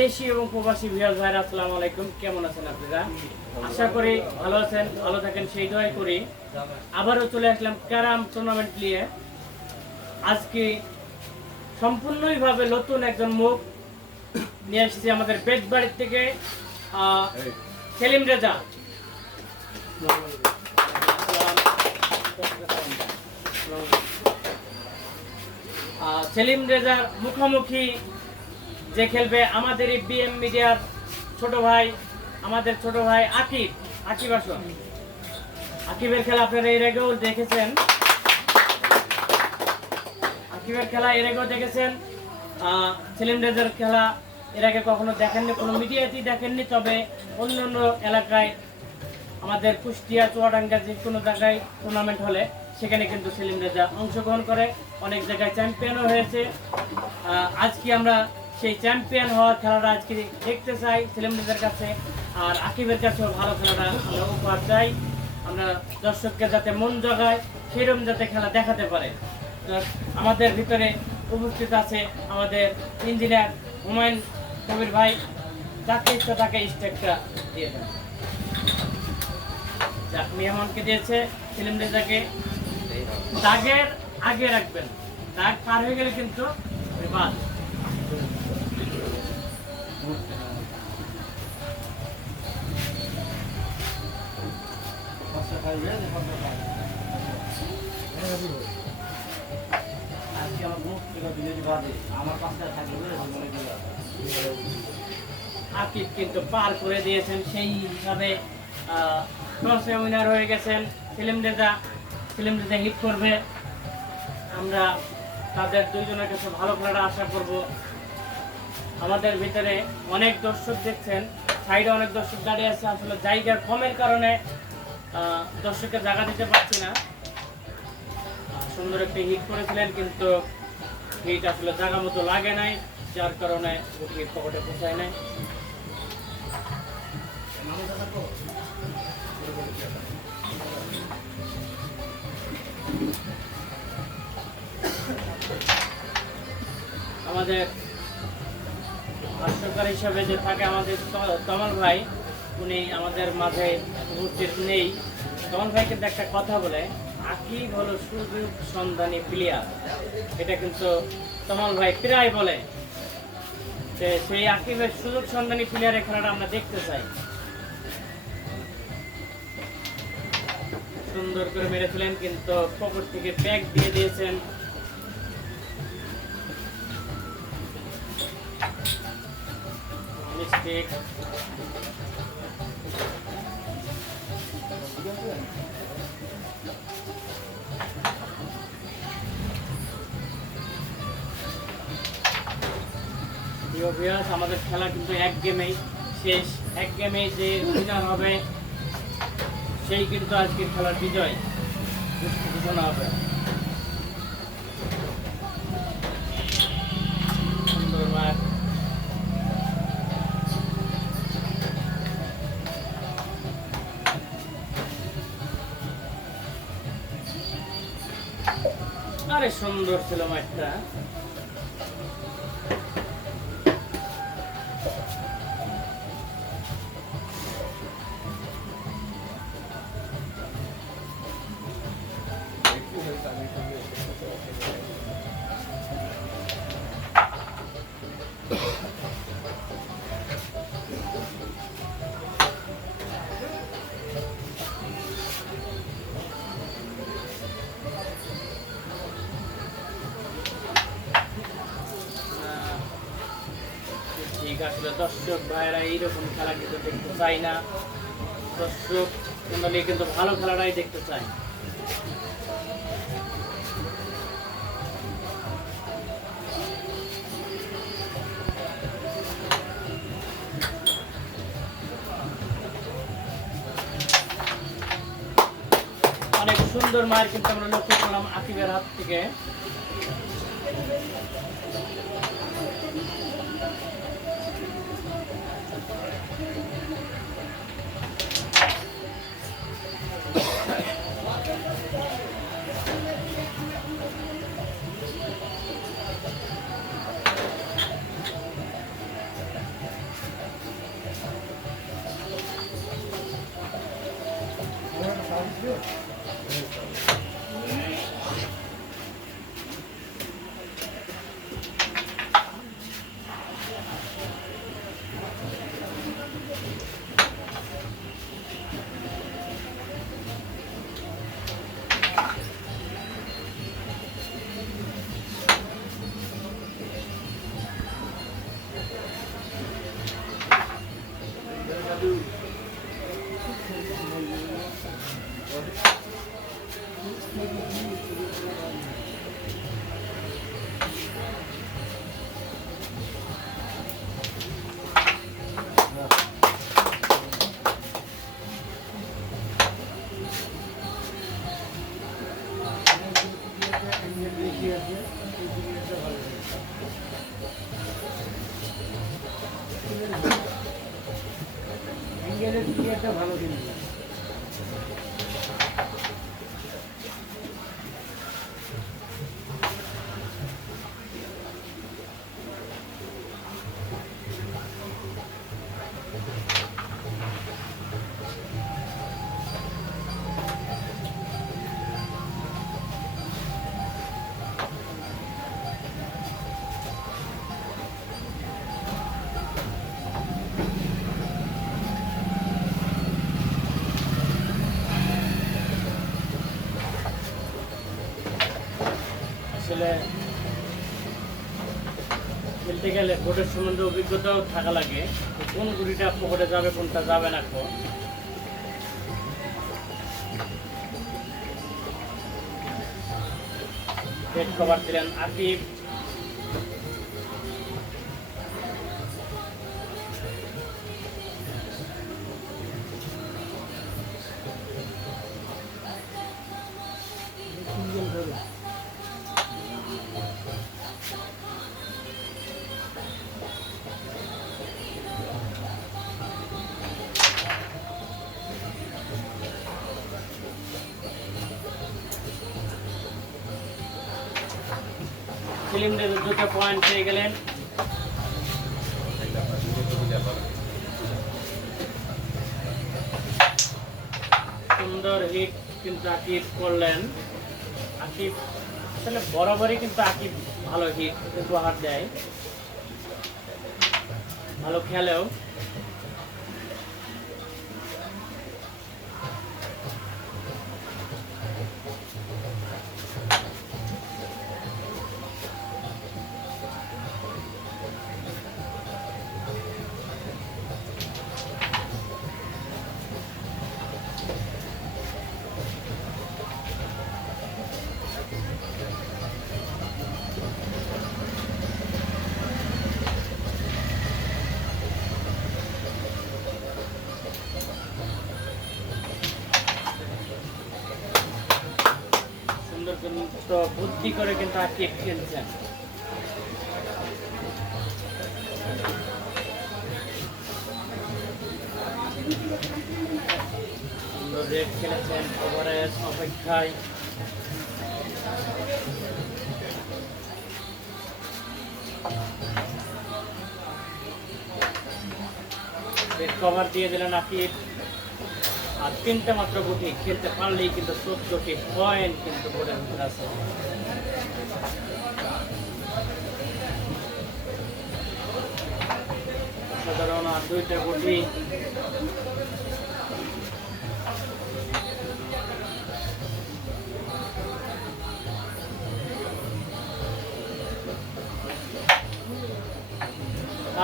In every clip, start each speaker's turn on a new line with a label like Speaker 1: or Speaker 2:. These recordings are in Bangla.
Speaker 1: দেশি এবং প্রবাসী ভিয়াজ ভাইরা আসসালামু আলাইকুম। কেমন আছেন আপনারা? আশা করি ভালো আছেন ভালো থাকেন সেই দোয়াই করি। আবারও চলে আসলাম ক্যারাম টুর্নামেন্ট নিয়ে। আজকে সম্পূর্ণইভাবে নতুন একজন মুখ নিয়ে এসেছি আমাদের বেদবাড়ির থেকে আহ, সেলিম রেজা। সেলিম রেজার মুখোমুখি যে খেলবে আমাদের এই বিএম মিডিয়ার ছোট ভাই, আমাদের ছোট ভাই আকিব। আকিব আসন আকিবের খেলা আপনারা এর আগেও দেখেছেন। আকিবের খেলা এর আগেও দেখেছেন। রেজার খেলা এর আগে কখনো দেখেননি, কোনো মিডিয়াতেই দেখেননি, তবে অন্য অন্য এলাকায় আমাদের কুষ্টিয়া, চুয়াডাঙ্গা যে কোনো জায়গায় টুর্নামেন্ট হলে সেখানে কিন্তু সেলিম রেজা অংশগ্রহণ করে। অনেক জায়গায় চ্যাম্পিয়নও হয়েছে। আজকে আমরা সেই চ্যাম্পিয়ন হওয়ার খেলাটা আজকে দেখতে চাই সেলিম রেজার কাছে। আর আকিবের কাছেও ভালো খেলাটা আমরা উপহার চাই। আমরা দর্শককে যাতে মন জগায় সেরকম যাতে খেলা দেখাতে পারে। আমাদের ভিতরে উপস্থিত আছে আমাদের ইঞ্জিনিয়ার হুমায়ুন কবির ভাই। যাকে ইচ্ছা তাকে স্টেকটা দিয়ে দেন। যাক, মেহমানকে দিয়েছে ফিল্ম দাগের আগে রাখবেন। দাগ পার হয়ে গেলে কিন্তু বাদ আকিব কিন্তু পার করে দিয়েছেন, সেই হিসাবে হয়ে গেছেন, film Reza film Reza hit করবে। আমরা তাদের দুইজনের কাছে ভালো খেলাটা আশা করব। আমাদের ভিতরে অনেক দর্শক দেখছেন সাইডে অনেক দর্শক দাঁড়িয়ে আছে, আসলে জায়গার কমের কারণে দর্শককে জায়গা দিতে পারছি না। সুন্দর একটি হিট করেছিলেন, কিন্তু হিট আসলে জায়গা মতো লাগে নাই, যার কারণে হিট পকেটে পোষায় নাই। আমাদের ভাষ্যকার হিসাবে যে থাকে আমাদের তমাল ভাই, উনি আমাদের মাঝে উপস্থিত নেই। তমাল ভাই কিন্তু একটা কথা বলে, আকিব হলো সুযোগ সন্ধানী প্লেয়ার এটা কিন্তু তমাল ভাই প্রায় বলে সেই আকিবের সুযোগ সন্ধানী প্লেয়ারের খেলাটা আমরা দেখতে চাই। সুন্দর করে মেরেছিলেন কিন্তু পকেট থেকে ব্যাগ দিয়ে দিয়েছেন। মিস্টেক। আমাদের খেলা কিন্তু এক গেমেই শেষ। এক গেমে যে উইনার হবে, সেই কিন্তু আজকের খেলার বিজয়। ঘোষণা হবে সুন্দর ছিল মাঠটা দর্শক ভাইয়েরা এইরকম খেলা কিন্তু দেখতে চাই না। দর্শক, মন্ডলী কিন্তু ভালো খেলাটাই দেখতে চায় অনেক সুন্দর মার কিন্তু আমরা লক্ষ্য করলাম আকিবের হাত থেকে। গেলে সম্বন্ধে অভিজ্ঞতাও থাকা লাগে। কোন গুড়িটা পকেটে যাবে, কোনটা যাবে না কো? পেট কভার দিলেন আকিব। ফিল্মদের দুটো পয়েন্ট পেয়ে গেলেন। সুন্দর হিট কিন্তু আকিব করলেন। আকিব, আসলে বরাবরই কিন্তু আকিব ভালো হিট উপহার দেয়। ভালো খেলেও। সুন্দর কিন্তু বুদ্ধি করে কিন্তু আকিব খেলছেন সুন্দর রেড খেলেছেন অপেক্ষায়। কভার দিয়ে দিলেন আকিব। আর তিনটে মাত্র গুটি খেলতে পারলেই কিন্তু চোদ্দটি পয়েন্ট কিন্তু বোর্ডের ভিতরে আছে সাধারণ দুইটা গুটি।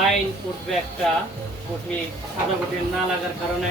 Speaker 1: আইন উঠবে একটা গুটি, সাদা গুটি না লাগার কারণে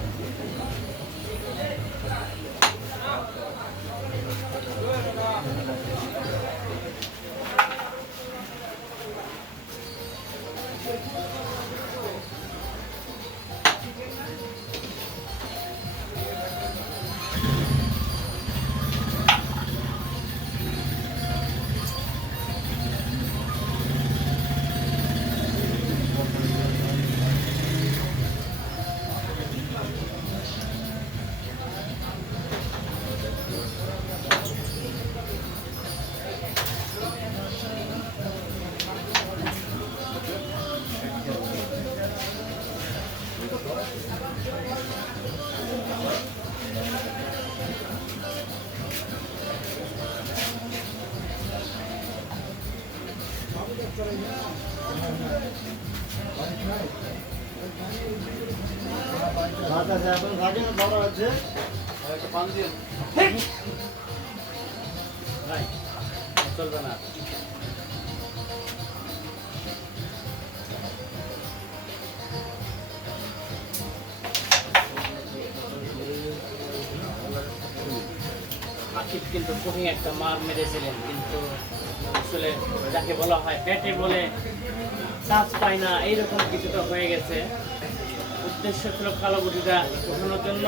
Speaker 1: চলবে আকিব কিন্তু কঠিন একটা মার মেরেছিলেন, কিন্তু আসলে যাকে বলা হয় পেটে বলে টাচ পায় না, এইরকম কিছুটা হয়ে গেছে। উদ্দেশ্য ছিল কালো গুটিটা জন্য।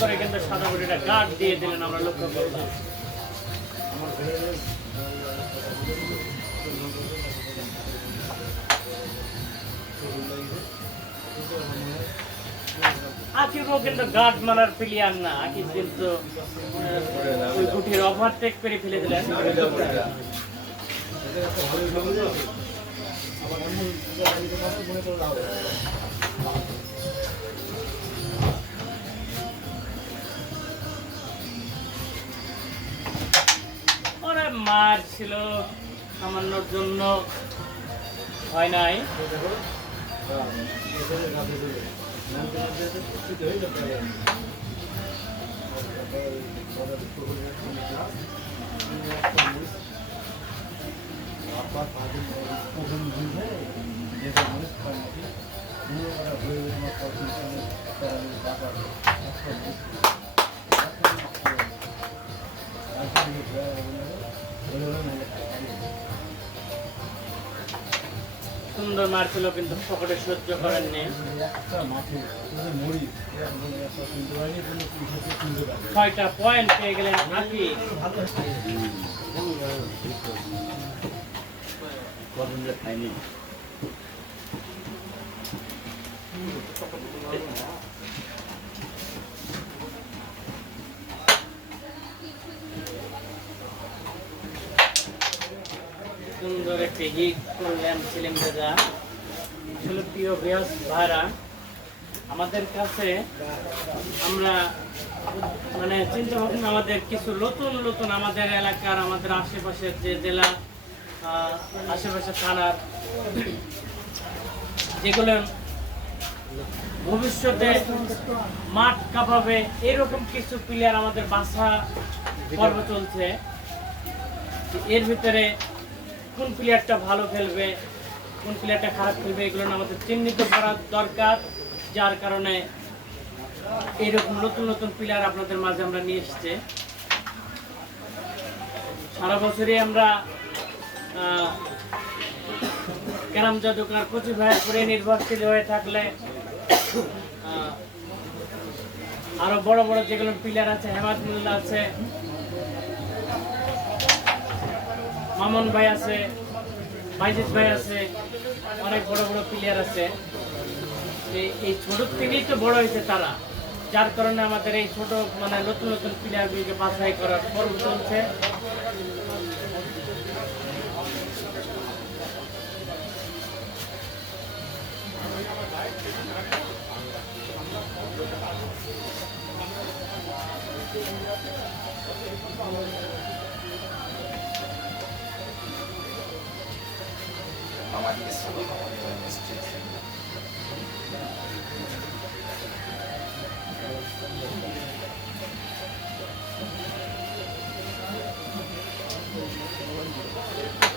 Speaker 1: করে কিন্তু সাদা গার্ড দিয়ে দিলেন আমরা লক্ষ্য করলাম। কিন্তু গার্ড মারার প্লেয়ার না আকিব কিন্তু ওই গুটির ওভারটেক করে ফেলে দিলেন। মার ছিল সামান্যর জন্য হয় নাই।
Speaker 2: হ্যাঁ, নাকি
Speaker 1: সুন্দর মার ছিল কিন্তু পকেটে সহ্য
Speaker 2: কিনতে পারি
Speaker 1: ছয়টা পয়েন্ট পেয়ে গেলেন আকিব
Speaker 3: কদিন
Speaker 1: সুন্দর একটি হিট করলেন সেলিম রাজা আসলে প্রিয় বৃহস্প ভাইরা আমাদের কাছে আমরা মানে চিন্তা ভাবনা আমাদের কিছু নতুন নতুন আমাদের এলাকার আমাদের আশেপাশের যে জেলা আহ, আশেপাশের থানার যেগুলো ভবিষ্যতে মাঠ কাঁপাবে এরকম কিছু প্লেয়ার আমাদের বাসা পর্ব চলছে। এর ভিতরে কোন প্লেয়ারটা ভালো খেলবে, কোন প্লেয়ারটা খারাপ খেলবে, এগুলো আমাদের চিহ্নিত করার দরকার, যার কারণে এইরকম নতুন নতুন প্লেয়ার আপনাদের মাঝে আমরা নিয়ে এসছে। সারা বছরই আমরা ক্যারাম জাদুকার কচি ভাইয়ের করে নির্ভরশীল হয়ে থাকলে আরও বড় বড় যেগুলো প্লেয়ার আছে হেমাদুল্লাহ আছে মামুন ভাই আছে, বাইজিৎ ভাই আছে, অনেক বড় বড় প্লেয়ার আছে। এই- ছোট থেকেই তো বড় হয়েছে তারা। যার কারণে আমাদের এই ছোট মানে নতুন নতুন প্লেয়ারগুলিকে বাছাই করার পর্ব চলছে। amadde essoga Thank you.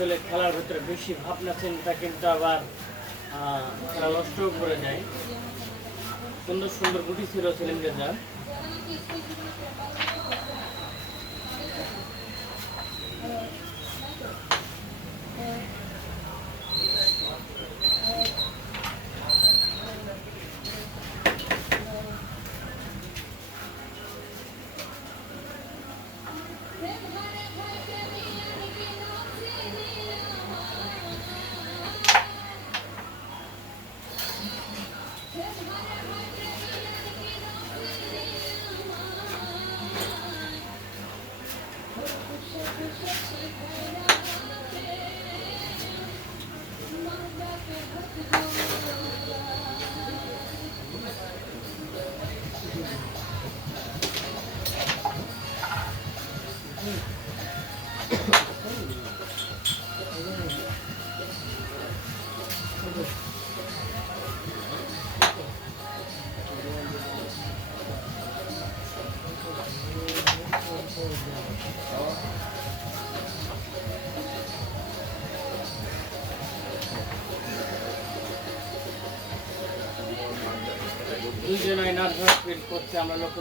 Speaker 1: আসলে খেলার ভিতরে বেশি ভাবনা চিন্তা কিন্তু আবার খেলা নষ্ট করে যায় সুন্দর সুন্দর গুটি ছিল সেলিম রেজার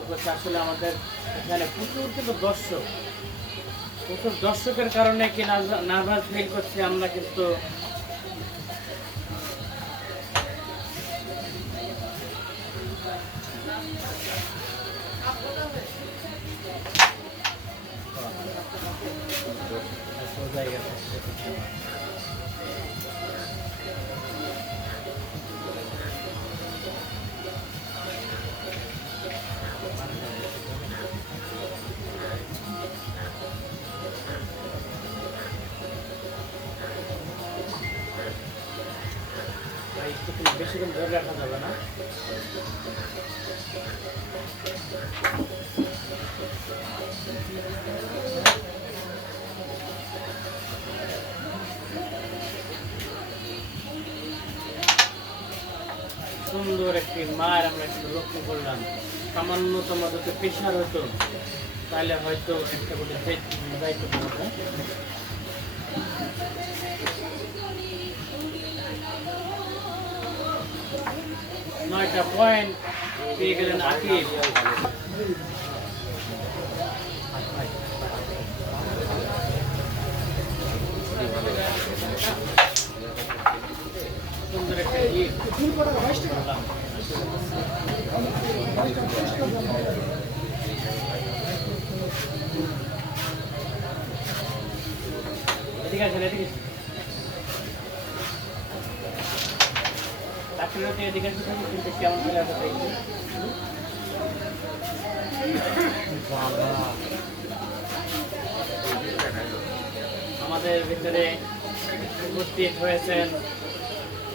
Speaker 1: করছি আসলে আমাদের এখানে প্রচুর কিন্তু দর্শক, প্রচুর দর্শকের কারণে কি নার্ভাস ফিল করছি আমরা কিন্তু করলাম সামান্যতম যদি প্রেশার হতো তাহলে হয়তো একটা করে দায়িত্ব পারবে। নয়টা পয়েন্ট পেয়ে গেলেন আকিব সুন্দর একটা আমাদের ভিতরে উপস্থিত হয়েছেন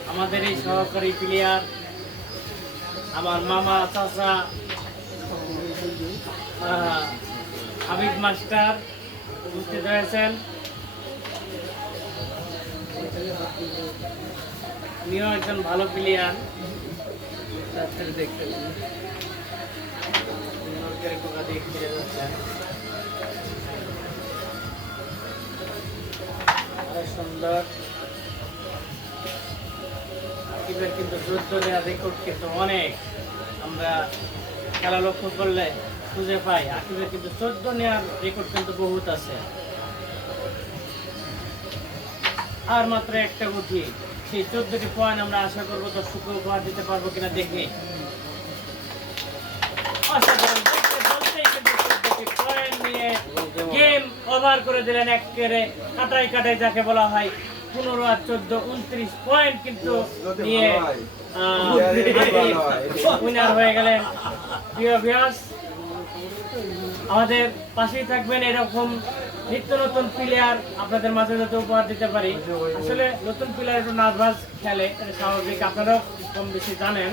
Speaker 1: আমাদের এই সহকারী প্লেয়ার আমার মামা চাচা হাবিব মাস্টার উপস্থিত হয়েছেন। উনিও একজন ভালো প্লেয়ার দেখতে সুন্দর। আকিবের কিন্তু যুদ্ধ নেওয়ার রেকর্ড কিন্তু অনেক। আমরা খেলা লক্ষ্য করলে খুঁজে পাই আকিবের কিন্তু চোদ্দ নেওয়ার রেকর্ড কিন্তু বহুত আছে। আর মাত্র একটা গুটি, সেই চোদ্দটি পয়েন্ট আমরা আশা করব দর্শককে উপহার দিতে পারব কিনা দেখি। অসাধারণ বলতে বলতেই কিন্তু 14টি point নিয়ে গেম ওভার করে দিলেন এক কেড়ে কাটাই কাটাই যাকে বলা হয় পনেরো আর চোদ্দ উনত্রিশ পয়েন্ট কিন্তু নিয়ে উইনার হয়ে। গেলেন প্রিয় আমাদের পাশেই থাকবেন এরকম নিত্য নতুন প্লেয়ার আপনাদের মাঝে যাতে উপহার দিতে পারি। আসলে নতুন প্লেয়ার একটু নার্ভাস খেলে স্বাভাবিক আপনারাও কম বেশি জানেন।